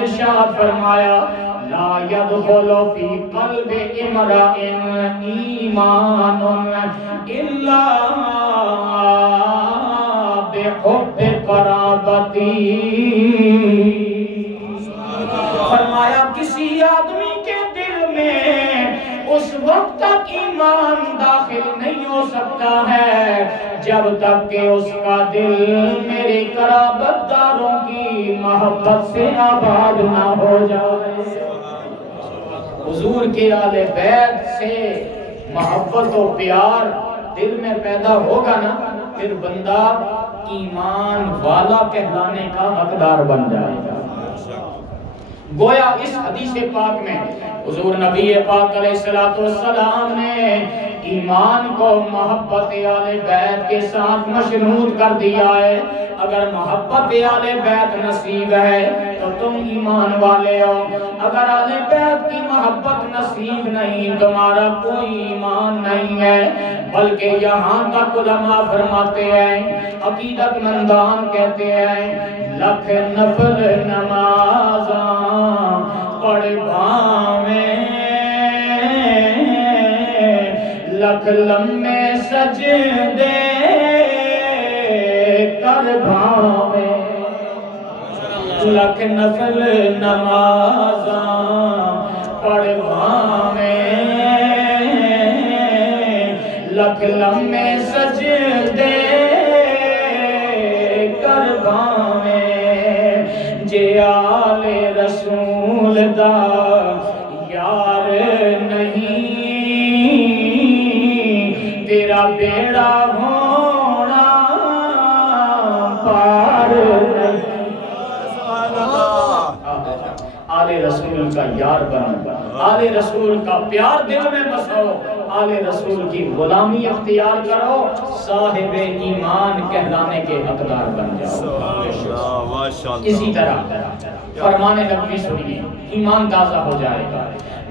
ارشاد فرمایا لا يدخل في قلب امرئ ایمان الا بحب قرابتی. فرمایا کسی آدمی کے دل میں اس وقت تک ایمان داخل نہیں ہو سکتا ہے جب تک کہ اس کا دل میری قرابت داروں کی محبت سے آباد نہ ہو جائے. حضور کے آل بیت سے محبت و پیار دل میں پیدا ہوگا نا پھر بندہ ایمان والا کہلانے کا حقدار بن جائے گا. گویا اس حدیث پاک میں حضور نبی پاک علیہ السلام نے ایمان کو محبت آل بیت کے ساتھ مشروط کر دیا ہے. اگر محبت آل بیت نصیب ہے تو تم ایمان والے ہو، اگر آل بیت کی محبت نصیب نہیں تمہارا کوئی ایمان نہیں ہے. بلکہ یہاں تک علماء فرماتے ہیں، عقیدت مندان کہتے ہیں لکھ نفل نمازاں پڑھ بھاویں لکھ لمے سجدے کر بھاویں لکھ نفل نمازاں پڑھ بھاویں لکھ لمے سجدے کر بھاویں جے آل رسول دا یار نہیں تیرا بیڑا ہونا پار نہیں. آل رسول کا یار بنو، آل رسول کا پیار دل میں بسو، آل رسول کی غلامی اختیار کرو، صاحب ایمان کہلانے کے حقدار بن جاؤ. اسی طرح فرمان نبوی سنیے، ایمان تازہ ہو جائے گا.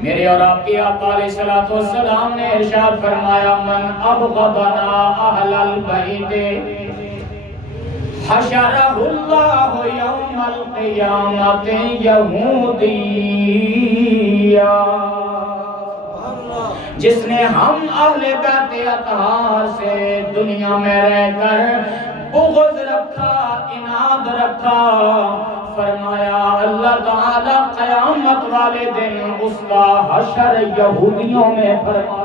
میرے اور آپ کے آقا علیہ السلام نے ارشاد فرمایا من ابغضنا اہل البیت حشرہ اللہ یوم القیامت یہودیہ. جس نے ہم اہل بیت اطہار سے دنیا میں رہ کر بغض رکھا، عناد رکھا، فرمایا اللہ تعالی قیامت والے دن اس کا حشر یہودیوں میں فرمایا.